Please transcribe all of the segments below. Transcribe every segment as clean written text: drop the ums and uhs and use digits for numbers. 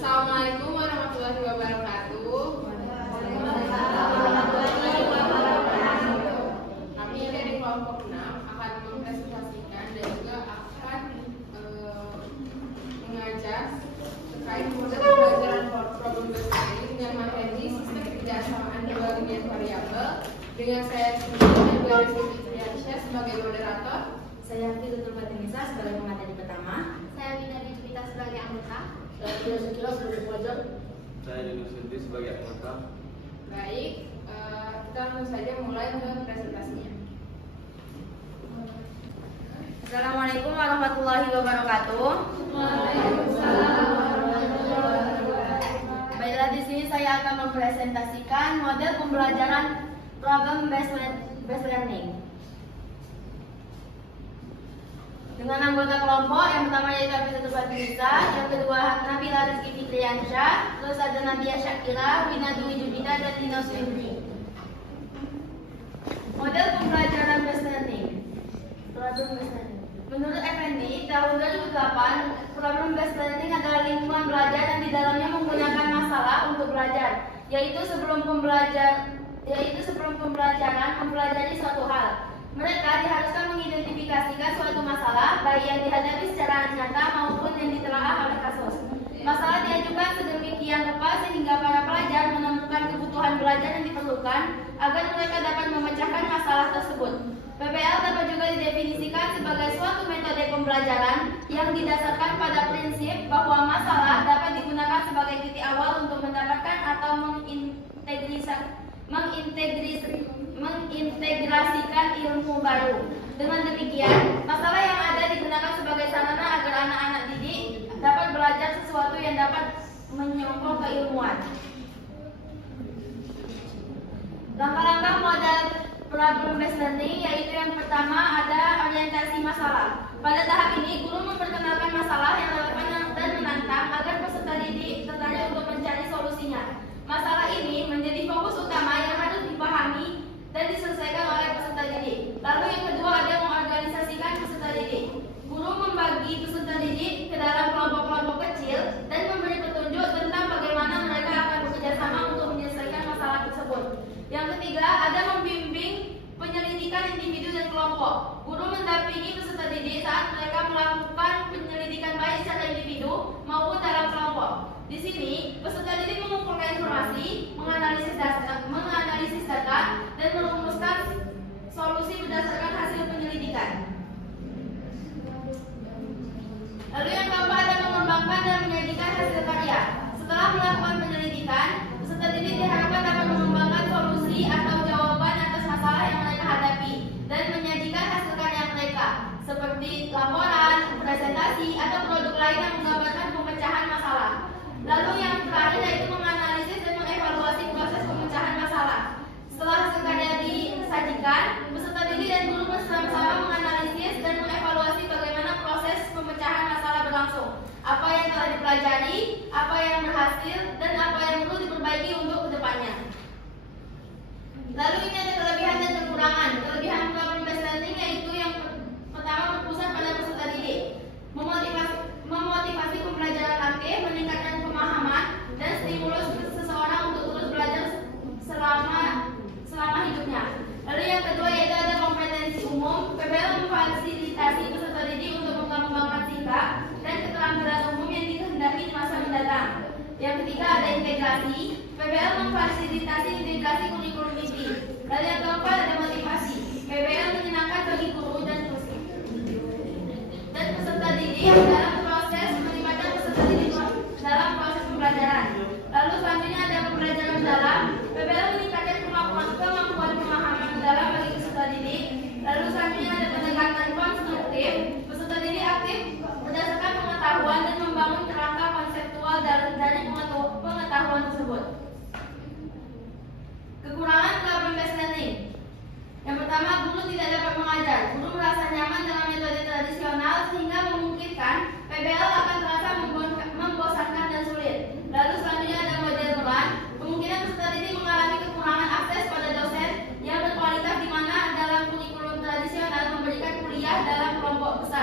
Assalamualaikum warahmatullahi wabarakatuh. Kami dari kelompok 6 akan mempresentasikan dan juga akan mengajar terkait proses pembelajaran problem based learning dengan materi sistem ketidaksamaan dua linear variabel dengan saya sendiri Garis Fitriansyah sebagai moderator. Saya Fitritul Fatimisa sebagai pemateri pertama. Saya Wina Dijupita sebagai anggota. Saya Tia Sukila sebagai pelajar. Saya Yunus Sindi sebagai anggota. Baik, kita langsung saja mulai ke presentasinya. Assalamualaikum warahmatullahi wabarakatuh. Waalaikumsalam warahmatullahi wabarakatuh. Baiklah, di sini saya akan mempresentasikan model pembelajaran problem based learning. Dengan anggota kelompok, yang pertama yaitu Fitritul Fatimisa, yang kedua Nabila Rizky Fitriansyah, terus ada Nadia Syakira, Wina Dwi Judita, dan Dino Swindri. Model pembelajaran based learning. Problem based learning. Menurut Effendi, tahun 2008, problem based learning adalah lingkungan belajar yang di dalamnya menggunakan masalah untuk belajar, yaitu sebelum pembelajaran mempelajari suatu hal. Mereka diharuskan mengidentifikasikan suatu masalah, baik yang dihadapi secara nyata maupun yang ditelaah oleh kasus. Masalah diajukan sedemikian rupa sehingga para pelajar menemukan kebutuhan belajar yang diperlukan agar mereka dapat memecahkan masalah tersebut. PBL dapat juga didefinisikan sebagai suatu metode pembelajaran yang didasarkan pada prinsip bahwa masalah dapat digunakan sebagai titik awal untuk mendapatkan atau mengintegrasikan ilmu baru. Dengan demikian, masalah yang ada digunakan sebagai sarana agar anak-anak didik dapat belajar sesuatu yang dapat menyokong keilmuan. Langkah-langkah model problem based learning yaitu yang pertama ada orientasi masalah. Pada tahap ini, guru memperkenalkan masalah yang relevan dan menantang agar peserta didik tertarik untuk mencari solusinya. Masalah ini menjadi fokus utama yang harus dipahami dan diselesaikan oleh peserta didik. Lalu yang kedua ada mengorganisasikan peserta didik. Guru membagi peserta didik ke dalam kelompok-kelompok kecil dan memberi petunjuk tentang bagaimana mereka akan bekerja sama untuk menyelesaikan masalah tersebut. Yang ketiga ada membimbing penyelidikan individu dan kelompok. Guru mendampingi peserta didik saat mereka melakukan penyelidikan baik secara individu maupun dalam kelompok. Di sini, peserta didik mengumpulkan informasi, menganalisis data, dan merumuskan solusi berdasarkan hasil penyelidikan. Lalu yang keempat ada mengembangkan dan menyajikan hasil karya. Setelah melakukan penyelidikan, peserta didik diharapkan dapat mengembangkan solusi atau jawaban atas masalah yang mereka hadapi dan menyajikan hasil karya mereka, seperti laporan, presentasi, atau produk lain yang menggambarkan pemecahan masalah. Lalu yang terakhir yaitu menganalisis dan mengevaluasi proses pemecahan masalah. Setelah hasil karya disajikan, peserta didik dan guru bersama-sama menganalisis dan mengevaluasi bagaimana proses pemecahan masalah berlangsung, apa yang telah dipelajari, apa yang berhasil, dan apa yang perlu diperbaiki untuk kedepannya. Lalu ini ada kelebihan dan kekurangan. Kelebihan problem based learning yaitu yang pertama berpusat pada peserta didik, memotivasi pembelajaran aktif, meningkatkan pemahaman, dan stimulus seseorang untuk terus belajar selama hidupnya. Lalu yang kedua yaitu ada kompetensi umum. PBL memfasilitasi peserta didik untuk mengembangkan sikap dan keterampilan umum yang dikehendaki di masa mendatang. Yang ketiga ada integrasi. PBL memfasilitasi integrasi kurikulum inti. Lalu yang keempat ada motivasi. PBL menyenangkan bagi guru dan peserta didik dalam proses pembelajaran. Lalu selanjutnya ada pembelajaran dalam. PBL meningkatkan kemampuan pemahaman dalam bagi peserta didik. Lalu selanjutnya ada pendekatan konstruktif. Peserta didik aktif berdasarkan pengetahuan dan membangun kerangka konseptual dari pengetahuan tersebut. Kekurangan problem based learning. Yang pertama, guru tidak dapat mengajar. Guru merasa nyaman dalam metode tradisional sehingga memungkinkan PBL akan terasa membosankan dan sulit. Lalu selanjutnya ada model peran. Kemungkinan peserta didik mengalami kekurangan akses pada dosen yang berkualitas di mana dalam kurikulum tradisional memberikan kuliah dalam kelompok besar.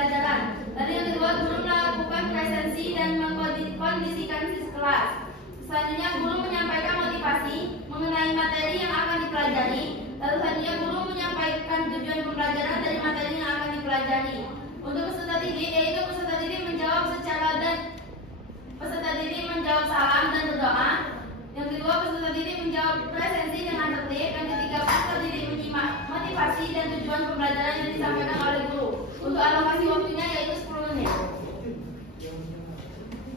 pembelajaran. Lalu yang kedua, guru melakukan presensi dan mengkondisikan siswa kelas. Selanjutnya, guru menyampaikan motivasi mengenai materi yang akan dipelajari. Lalu selanjutnya, guru menyampaikan tujuan pembelajaran dari materi yang akan dipelajari. Untuk peserta didik, yaitu peserta didik menjawab salam dan berdoa. Yang kedua, peserta didik menjawab presensi dengan tertib. Yang ketiga, peserta didik menyimak motivasi dan tujuan pembelajaran yang disampaikan oleh guru. Untuk alokasi waktunya yaitu 10 menit.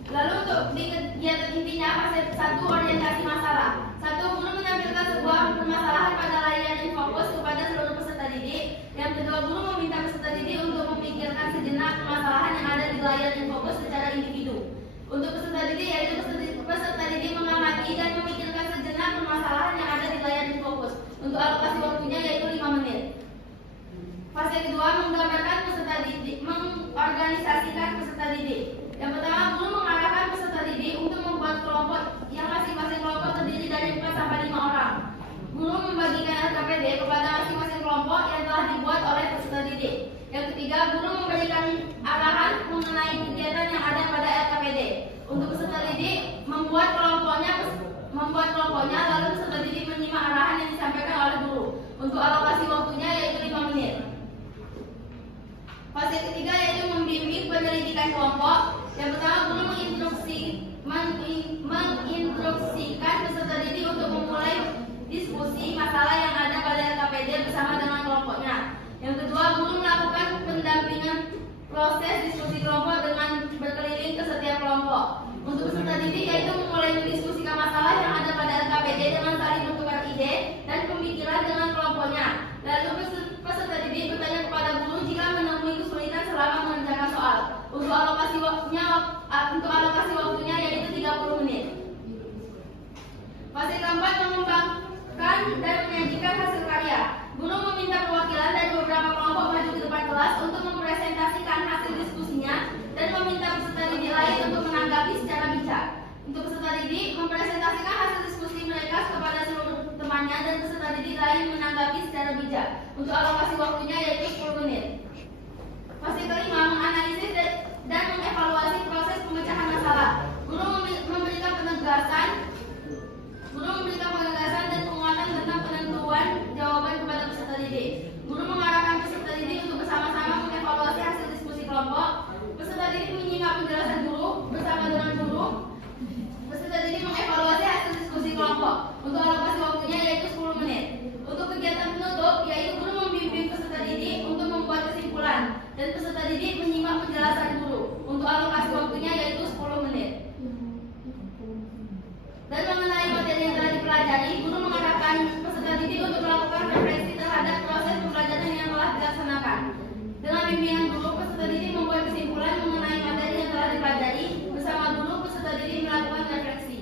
Lalu untuk di kegiatan intinya fase 1 orientasi masalah. 1. Guru menampilkan sebuah permasalahan pada layar yang fokus kepada seluruh peserta didik. Yang kedua, guru meminta peserta didik untuk memikirkan sejenak permasalahan yang ada di layar yang fokus secara individu. Untuk peserta didik yaitu peserta didik mengamati dan memikirkan sejenak permasalahan yang ada di layar yang fokus. Untuk alokasi waktunya yaitu 5 menit. Fase kedua, menggambarkan peserta didik, mengorganisasikan peserta didik. Yang pertama, guru mengarahkan peserta didik untuk membuat kelompok yang masing-masing kelompok terdiri dari 4 sampai 5 orang. Guru membagikan LKPD kepada masing-masing kelompok yang telah dibuat oleh peserta didik. Yang ketiga, guru memberikan arahan mengenai kegiatan yang ada pada LKPD. Untuk peserta didik membuat kelompoknya lalu peserta didik menyimak arahan yang disampaikan oleh guru. Untuk alokasi waktunya yaitu 5 menit. Fase ketiga yaitu membimbing penyelidikan kelompok. Yang pertama, guru menginstruksikan peserta didik untuk memulai diskusi masalah yang ada pada LKPD bersama dengan kelompoknya. Yang kedua, guru melakukan pendampingan proses diskusi kelompok dengan berkeliling ke setiap kelompok. Untuk peserta didik yaitu memulai mendiskusikan masalah yang ada pada LKPD dengan saling bertukar ide dan pemikiran dengan kelompoknya. Lalu peserta didik bertanya kepada guru jika menemui kesulitan selama mengerjakan soal. Untuk alokasi waktunya yaitu 30 menit. Fase keempat, mengembangkan dan menyajikan hasil karya. Guru meminta perwakilan dari beberapa kelompok maju ke depan kelas untuk mempresentasikan hasil diskusinya dan meminta peserta didik lain untuk menanggapi secara bijak. Untuk peserta didik mempresentasikan hasil diskusi mereka kepada seluruh temannya dan peserta didik lain menanggapi secara bijak. Untuk alokasi waktunya yaitu 10 menit. Fase kelima, menganalisis dan mengevaluasi proses pemecahan masalah. Guru memberikan penegasan dan penguatan tentang penentuan jawaban kepada peserta didik. Guru mengarahkan peserta didik untuk bersama-sama mengevaluasi hasil diskusi kelompok. Peserta didik menyimak penjelasan guru bersama dengan guru. Peserta didik mengevaluasi hasil diskusi kelompok. Untuk alokasi waktunya yaitu 10 menit. Untuk kegiatan penutup yaitu guru membimbing peserta didik untuk membuat kesimpulan dan peserta didik menyimak penjelasan guru. Untuk alokasi waktunya yaitu 10 menit. Dan mengenai materi yang telah dipelajari, guru mengarahkan peserta didik untuk melakukan refleksi terhadap proses pembelajaran yang telah dilaksanakan. Dengan bimbingan guru, peserta didik membuat kesimpulan mengenai materi yang telah dipelajari. Bersama guru, peserta didik melakukan refleksi.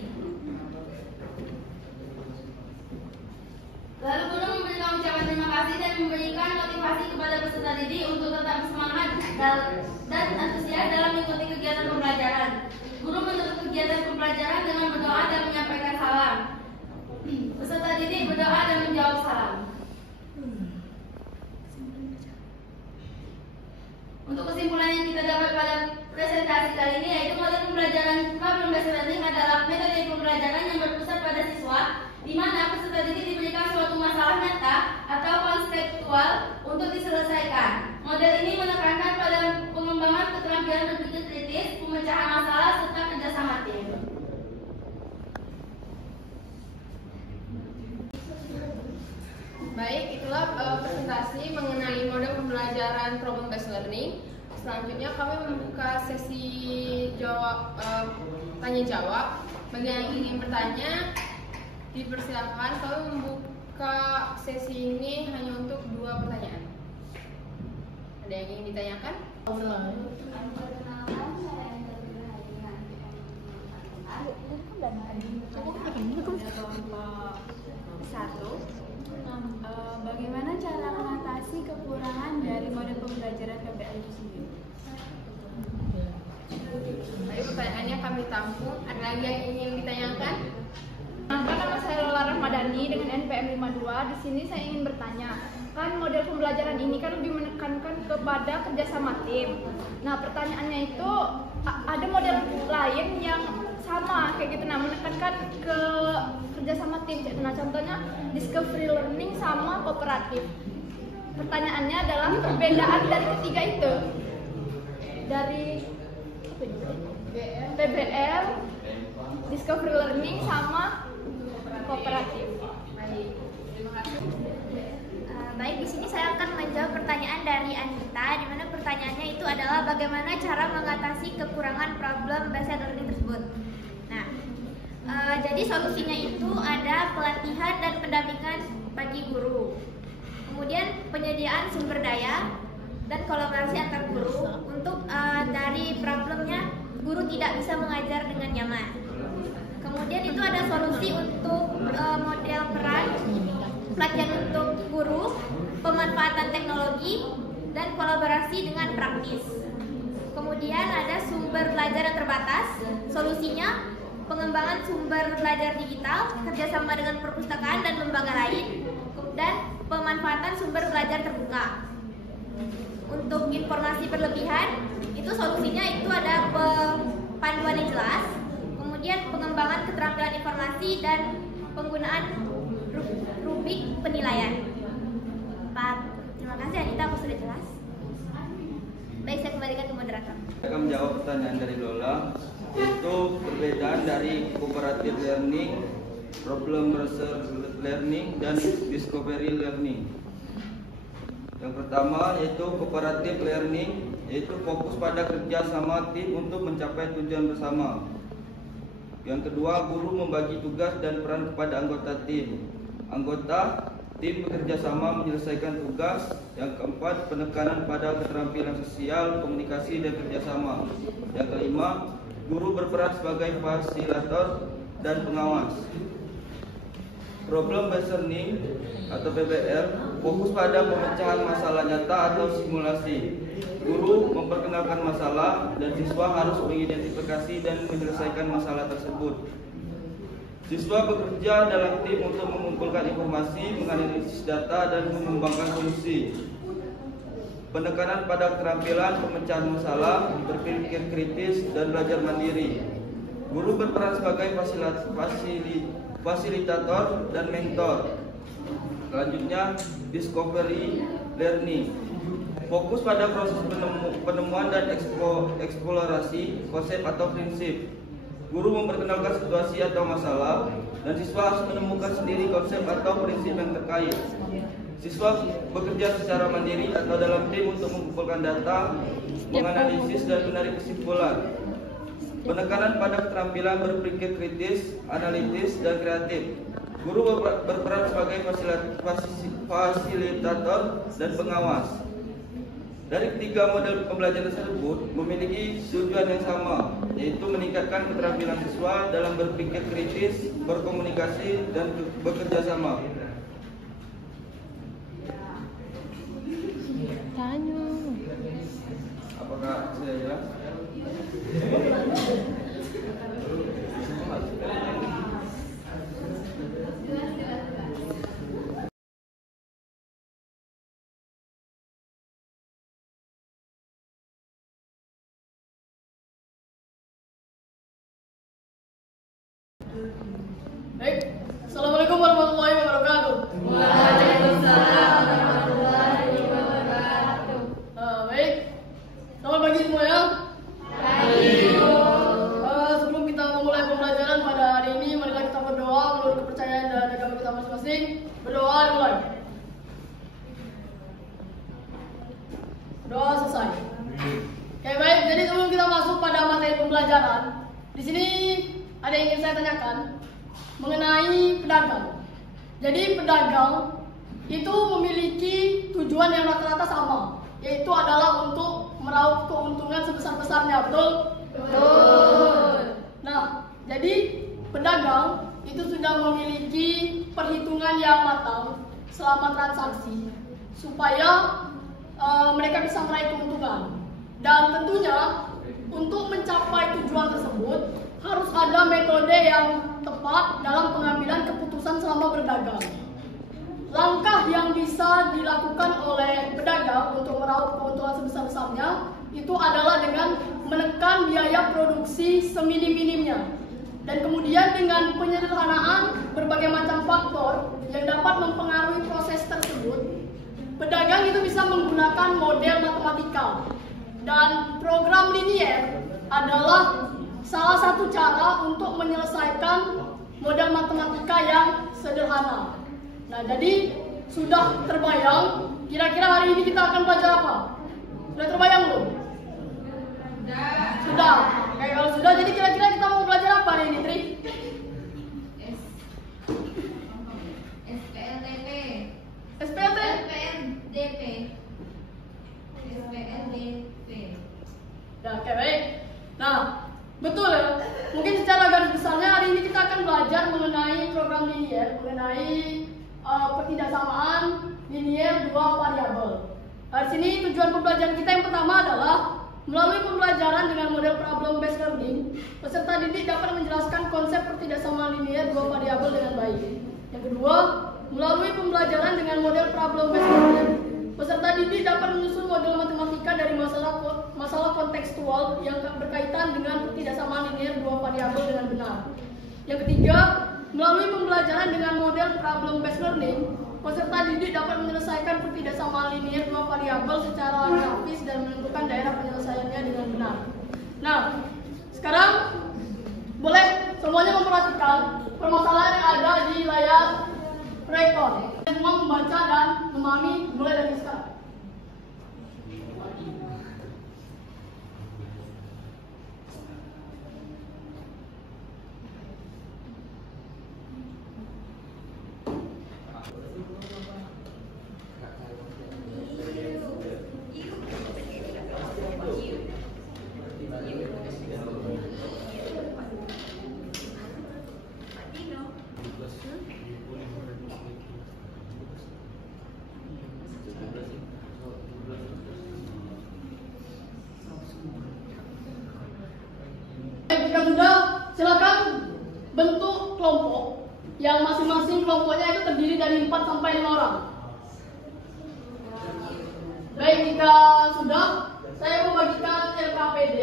Lalu guru memberikan ucapan terima kasih dan memberikan motivasi kepada peserta didik untuk tetap semangat dan antusias dalam mengikuti kegiatan pembelajaran. Guru menutup kegiatan pembelajaran dengan berdoa dan menyampaikan salam. Peserta didik berdoa dan menjawab salam. Untuk kesimpulan yang kita dapat pada presentasi kali ini yaitu model pembelajaran problem-based learning adalah metode pembelajaran yang berpusat pada siswa, di mana peserta didik diberikan suatu masalah nyata atau konseptual untuk diselesaikan. Model ini menekankan pada pengembangan keterampilan berpikir kritis, pemecahan masalah, serta kerjasama tim. Baik, itulah presentasi mengenai model pembelajaran problem-based learning. Selanjutnya kami membuka sesi tanya jawab. Bagi yang ingin bertanya, dipersilakan. Kami membuka sesi ini hanya untuk 2 pertanyaan. Ada yang ingin ditanyakan? Bagaimana cara mengatasi kekurangan dari model pembelajaran PBL itu sendiri? Baik, pertanyaannya kami tampung. Ada lagi yang ingin ditanyakan? Nama saya Lola Rahmadani dengan NPM 52. Di sini saya ingin bertanya, kan model pembelajaran pembelajaran ini kan lebih menekankan kepada kerjasama tim. Nah, pertanyaannya itu ada model lain yang sama kayak gitu, nah menekankan ke kerjasama tim. Nah, contohnya discovery learning sama kooperatif. Pertanyaannya adalah perbedaan dari ketiga itu, dari PBL, discovery learning sama kooperatif. Baik, di sini saya akan menjawab pertanyaan dari Anita, di mana pertanyaannya itu adalah bagaimana cara mengatasi kekurangan problem based learning tersebut. Nah, jadi solusinya itu ada pelatihan dan pendampingan bagi guru, kemudian penyediaan sumber daya dan kolaborasi antar guru untuk dari problemnya guru tidak bisa mengajar dengan nyaman. Kemudian itu ada solusi untuk model peran, pelatihan untuk guru, pemanfaatan teknologi, dan kolaborasi dengan praktis. Kemudian ada sumber belajar yang terbatas, solusinya pengembangan sumber belajar digital, kerjasama dengan perpustakaan dan lembaga lain, dan pemanfaatan sumber belajar terbuka. Untuk informasi berlebihan, itu solusinya itu ada panduan yang jelas, kemudian pengembangan keterampilan informasi dan penggunaan rubrik penilaian. Pak, terima kasih Anita, aku sudah jelas. Baik, saya kembalikan ke moderator. Saya akan menjawab pertanyaan dari Lola, yaitu perbedaan dari cooperative learning, problem based learning, dan discovery learning. Yang pertama yaitu cooperative learning, yaitu fokus pada kerja sama tim untuk mencapai tujuan bersama. Yang kedua, guru membagi tugas dan peran kepada anggota tim. Anggota tim bekerja sama menyelesaikan tugas. Yang keempat, penekanan pada keterampilan sosial, komunikasi, dan kerjasama. Yang kelima, guru berperan sebagai fasilitator dan pengawas. Problem based learning atau PBL fokus pada pemecahan masalah nyata atau simulasi. Guru memperkenalkan masalah dan siswa harus mengidentifikasi dan menyelesaikan masalah tersebut. Siswa bekerja dalam tim untuk mengumpulkan informasi, menganalisis data, dan mengembangkan solusi. Penekanan pada keterampilan pemecahan masalah, berpikir kritis, dan belajar mandiri. Guru berperan sebagai fasilitator dan mentor. Selanjutnya, discovery learning. Fokus pada proses penemuan dan eksplorasi konsep atau prinsip. Guru memperkenalkan situasi atau masalah, dan siswa harus menemukan sendiri konsep atau prinsip yang terkait. Siswa bekerja secara mandiri atau dalam tim untuk mengumpulkan data, menganalisis, dan menarik kesimpulan. Penekanan pada keterampilan berpikir kritis, analitis, dan kreatif. Guru berperan sebagai fasilitator dan pengawas. Dari ketiga model pembelajaran tersebut memiliki tujuan yang sama, yaitu meningkatkan keterampilan siswa dalam berpikir kritis, berkomunikasi, dan bekerja sama. Apakah sudah jelas? Baik, Assalamualaikum warahmatullahi wabarakatuh. Waalaikumsalam warahmatullahi wabarakatuh. Baik, selamat pagi semuanya. Pagi. Sebelum kita memulai pembelajaran pada hari ini, marilah kita berdoa menurut kepercayaan dan agama kita masing-masing. Berdoa dimulai. Doa selesai. Oke, baik. Jadi sebelum kita masuk pada materi pembelajaran, di sini ada yang ingin saya tanyakan mengenai pedagang. Jadi pedagang itu memiliki tujuan yang rata-rata sama, yaitu adalah untuk meraup keuntungan sebesar-besarnya, betul? Betul. Nah, jadi pedagang itu sudah memiliki perhitungan yang matang selama transaksi supaya mereka bisa meraih keuntungan. Dan tentunya untuk mencapai tujuan tersebut harus ada metode yang tepat dalam pengambilan keputusan selama berdagang. Langkah yang bisa dilakukan oleh sebesar-besarnya itu adalah dengan menekan biaya produksi seminim-minimnya. Dan kemudian dengan penyederhanaan berbagai macam faktor yang dapat mempengaruhi proses tersebut, pedagang itu bisa menggunakan model matematika. Dan program linier adalah salah satu cara untuk menyelesaikan model matematika yang sederhana. Nah, jadi sudah terbayang kira-kira hari ini kita akan belajar apa? Sudah terbayang belum? Sudah. Oke, kalau sudah, jadi kira-kira kita mau belajar apa hari ini, Tri? SPLDP. SPLDP? Ya, oke, baik. Nah, betul ya. Mungkin secara garis besarnya hari ini kita akan belajar mengenai program linier, mengenai pertidaksamaan linier dua variabel. Di sini tujuan pembelajaran kita yang pertama adalah melalui pembelajaran dengan model problem based learning, peserta didik dapat menjelaskan konsep pertidaksamaan linier dua variabel dengan baik. Yang kedua, melalui pembelajaran dengan model problem based learning, peserta didik dapat menyusun model matematika dari masalah kontekstual yang berkaitan dengan pertidaksamaan linier dua variabel dengan benar. Yang ketiga, melalui pembelajaran dengan model problem based learning, peserta didik dapat menyelesaikan pertidaksamaan linier dua variabel secara grafis dan menentukan daerah penyelesaiannya dengan benar. Nah, sekarang boleh semuanya memperhatikan permasalahan yang ada di layar proyektor. Semua membaca dan memahami mulai dari sekarang. Jika sudah, silakan bentuk kelompok yang masing-masing kelompoknya itu terdiri dari 4 sampai 5 orang. Baik, jika sudah, saya membagikan LKPD.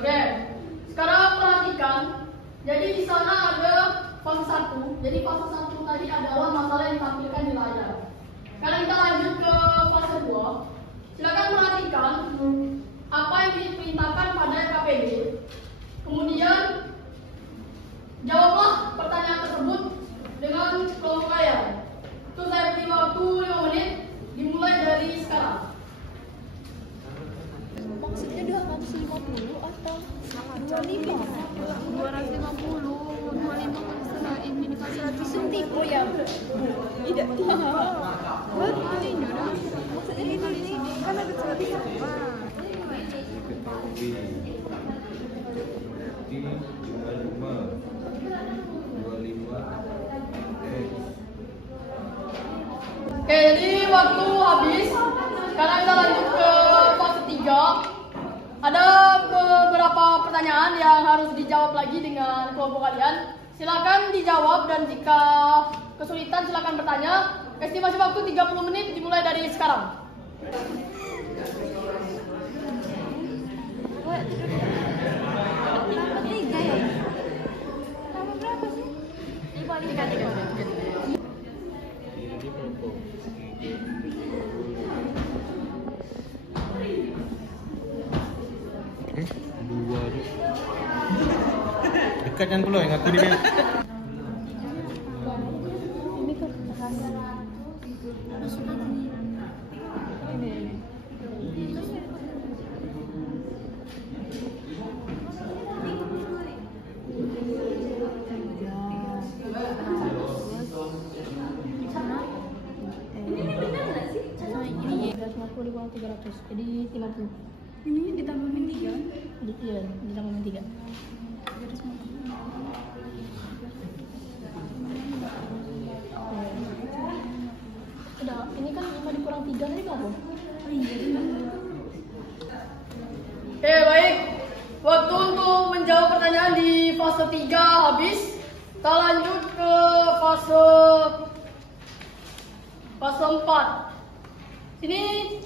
Oke, sekarang perhatikan. Jadi di sana ada fase 1. Jadi fase 1 tadi adalah masalah yang ditampilkan di layar. Sekarang kita lanjut ke fase 2. Silakan perhatikan apa yang diperintahkan pada KPD. Kemudian jawablah pertanyaan tersebut dengan kelompok layar. Itu saya beri waktu 5 menit, dimulai dari sekarang. Maksudnya 250 atau 25? 250, 25 setelah ini dikasih 100 tipu ya? Tidak tipu. Baru kali ini udah. Maksudnya ini kan ada 100 apa? Ketahui berarti 25 Oke, jadi waktu habis. Sekarang kita lanjut ke fase 3. Ada beberapa pertanyaan yang harus dijawab lagi dengan kelompok kalian. Silakan dijawab dan jika kesulitan silakan bertanya. Estimasi waktu 30 menit dimulai dari sekarang. Tambah 3 ya? Tambah berapa sih? 3. Dua dekat yang keluar yang aku dia. Ini kan ini. jadi 50. Ini ditambah min 3 kan? Iya, ditambah min 3. Udah, ini kan 5 dikurang 3 tadi berapa? Oke, baik. Waktu untuk menjawab pertanyaan di fase 3 habis. Kita lanjut ke fase 4. Sini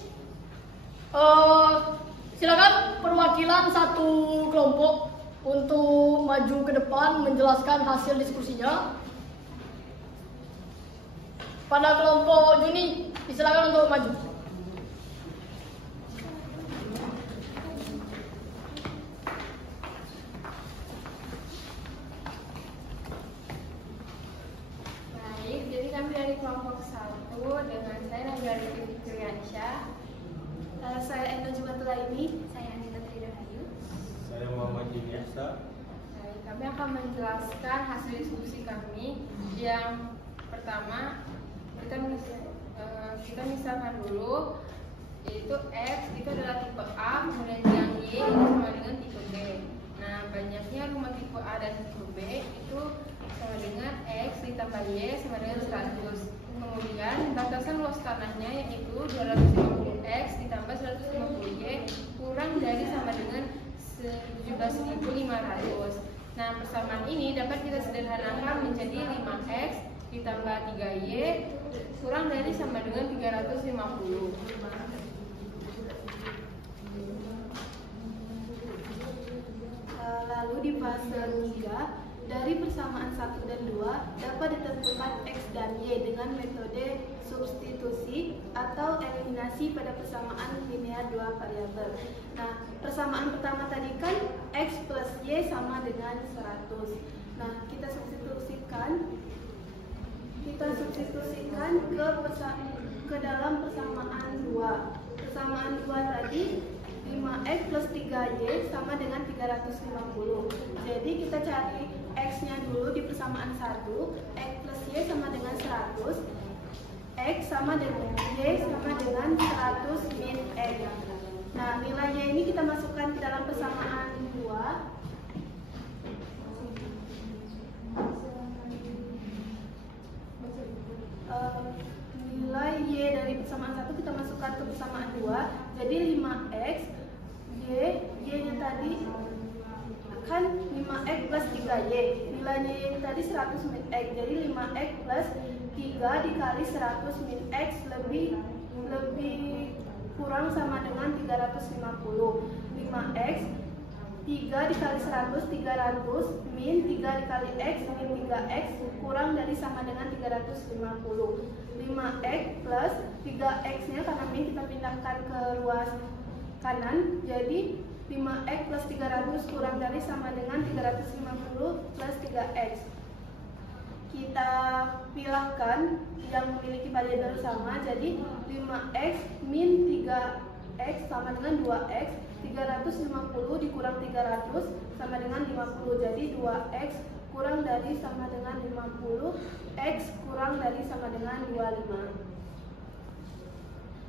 silakan perwakilan satu kelompok untuk maju ke depan menjelaskan hasil diskusinya. Pada kelompok Juni, silakan untuk maju. Baik, jadi kami dari kelompok 1 dengan saya Nagari Fikriansyah. Saya Endo Jumatulaini, saya Anita Tridahayu. Saya Muhammad Juniasa. Baik, kami akan menjelaskan hasil diskusi kami. Yang pertama, kita misalkan dulu, yaitu X itu adalah tipe A, kemudian yang Y itu sama dengan tipe B. Nah, banyaknya rumah tipe A dan tipe B itu sama dengan X ditambah Y sama dengan 100. Kemudian batasan luas tanahnya yaitu 250X ditambah 150Y kurang dari sama dengan 17.500. Nah, persamaan ini dapat kita sederhanakan menjadi 5X ditambah 3Y kurang dari sama dengan 350. Lalu di fase 3, dari persamaan 1 dan 2 dapat ditentukan X dan Y dengan metode substitusi atau eliminasi pada persamaan linear dua variabel. Nah, persamaan pertama tadi kan X plus Y sama dengan 100. Nah, kita substitusikan ke dalam persamaan 2. Persamaan 2 tadi 5X plus 3Y sama dengan 350. Jadi kita cari X-nya dulu di persamaan 1. X plus Y sama dengan 100. X sama dengan Y sama dengan 100 min X. Nah, nilai Y ini kita masukkan ke dalam persamaan 2. Nilai Y dari persamaan 1 kita masukkan ke persamaan 2. Jadi 5X Y-nya tadi kan 5X plus 3Y. Nilainya Y tadi 100 min X. Jadi 5X plus 3 dikali 100 min X lebih kurang sama dengan 350. 5X 3 dikali 100, 300 min 3 dikali X min 3X kurang dari sama dengan 350. 5X plus 3X-nya karena min kita pindahkan ke ruas kanan, jadi 5X plus 300 kurang dari sama dengan 350 plus 3X. Kita pilahkan yang memiliki variabel sama, jadi 5X min 3X sama dengan 2X. 350 dikurang 300 sama dengan 50, jadi 2X kurang dari sama dengan 50, X kurang dari sama dengan 25.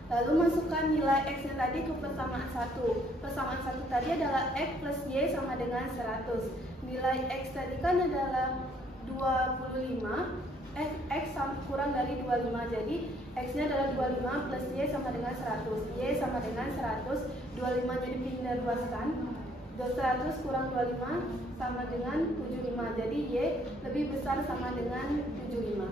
Lalu masukkan nilai X-nya tadi ke persamaan 1. Persamaan 1 tadi adalah X plus Y sama dengan 100. Nilai X tadi kan adalah 25, X kurang dari 25, jadi X-nya adalah 25 plus Y sama dengan 100. Y sama dengan 100, 25 jadi pindah ruaskan. 100 kurang 25 sama dengan 75, jadi Y lebih besar sama dengan 75.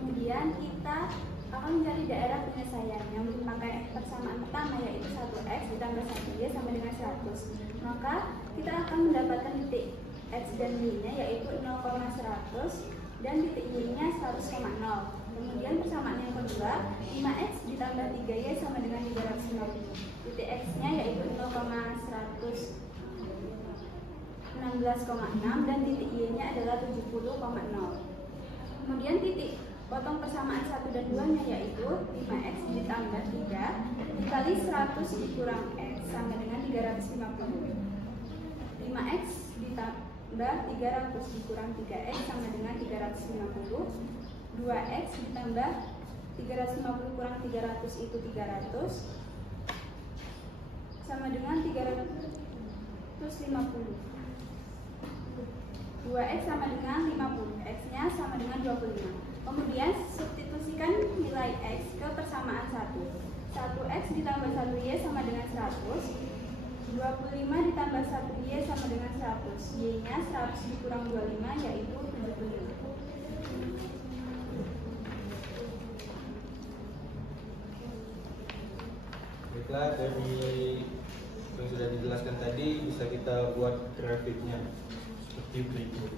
Kemudian kita akan mencari daerah penyelesaian yang memakai persamaan pertama yaitu 1X ditambah 1Y sama dengan 100. Maka kita akan mendapatkan titik X dan Y-nya yaitu 0,100 dan titik Y-nya 100,0. Kemudian persamaan yang kedua 5X ditambah 3Y sama dengan 350. Titik X-nya yaitu 0,116,6 dan titik Y-nya adalah 70,0. Kemudian titik potong persamaan 1 dan 2-nya yaitu 5X ditambah 3 dikali 100 dikurang X sama dengan 350. 5X ditambah 300 dikurang 3X sama dengan 350. 2x ditambah 350 kurang 300 itu 300 sama dengan 350. 2x sama dengan 50, x-nya sama dengan 25. Kemudian substitusikan nilai x ke persamaan 1. 1x ditambah 1y sama dengan 100. 25 ditambah 1y sama dengan 100. Y-nya 100 dikurang 25 yaitu 75. Baiklah, dari yang sudah dijelaskan tadi bisa kita buat grafiknya seperti berikut.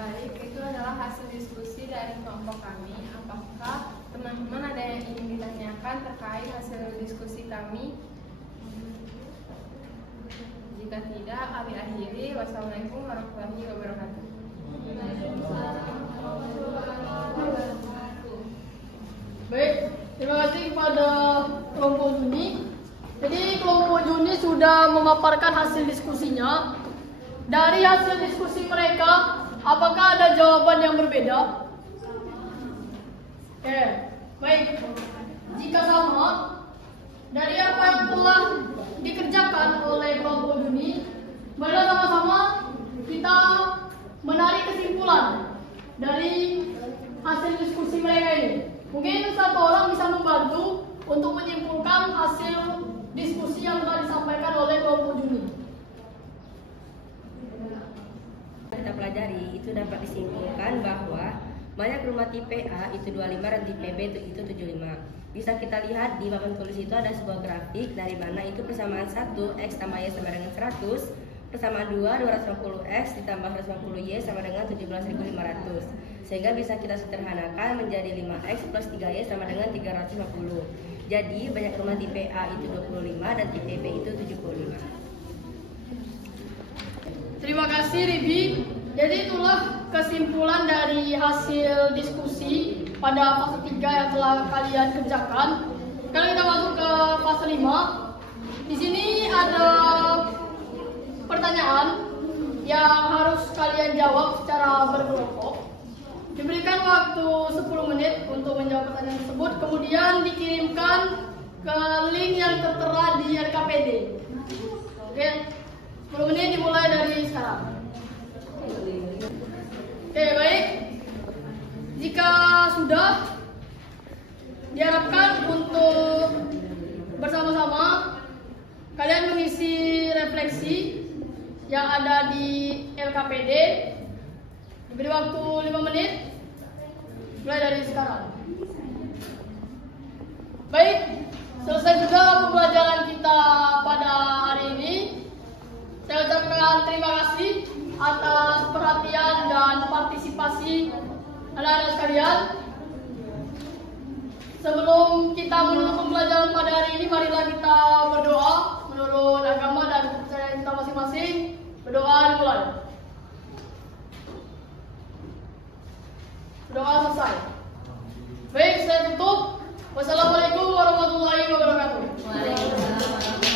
Baik, itu adalah hasil diskusi dari kelompok kami. Apakah teman-teman ada yang ingin ditanyakan terkait hasil diskusi kami? Jika tidak, kami akhiri. Wassalamualaikum warahmatullahi wabarakatuh. Baik, terima kasih kepada kelompok Juni. Jadi kelompok Juni sudah memaparkan hasil diskusinya. Dari hasil diskusi mereka, apakah ada jawaban yang berbeda? Oke, baik. Jika sama, dari apa yang telah dikerjakan oleh kelompok Juni, marilah sama-sama kita menarik kesimpulan dari hasil diskusi mereka ini. Mungkin satu orang bisa membantu untuk menyimpulkan hasil diskusi yang telah disampaikan oleh kelompok Juni. Kita pelajari itu dapat disimpulkan bahwa banyak rumah tipe A itu 25 dan tipe B itu 75. Bisa kita lihat di papan tulis itu ada sebuah grafik dari mana itu persamaan 1 X tambah Y sama dengan 100, persamaan 2 250 X ditambah 150 Y sama dengan 17.500. Sehingga bisa kita sederhanakan menjadi 5X plus 3Y sama dengan 350. Jadi banyak rumah tipe A itu 25 dan tipe B itu 75. Terima kasih Ribi. Jadi itulah kesimpulan dari hasil diskusi pada fase 3 yang telah kalian kerjakan. Sekarang kita masuk ke fase 5. Di sini ada pertanyaan yang harus kalian jawab secara berkelompok. Diberikan waktu 10 menit untuk menjawab pertanyaan tersebut, kemudian dikirimkan ke link yang tertera di RKPD. Oke, 10 menit dimulai dari sekarang. Oke, baik. Jika sudah, diharapkan untuk bersama-sama kalian mengisi refleksi yang ada di LKPD. Diberi waktu 5 menit mulai dari sekarang. Baik, selesai juga pembelajaran kita pada hari ini. Saya ucapkan terima kasih atas perhatian dan partisipasi anak-anak sekalian. Sebelum kita menutup pembelajaran pada hari ini, marilah kita berdoa menurut agama dan kepercayaan kita masing-masing. Berdoa dimulai. Berdoa selesai. Baik, saya tutup. Wassalamualaikum warahmatullahi wabarakatuh. Waalaikumsalam.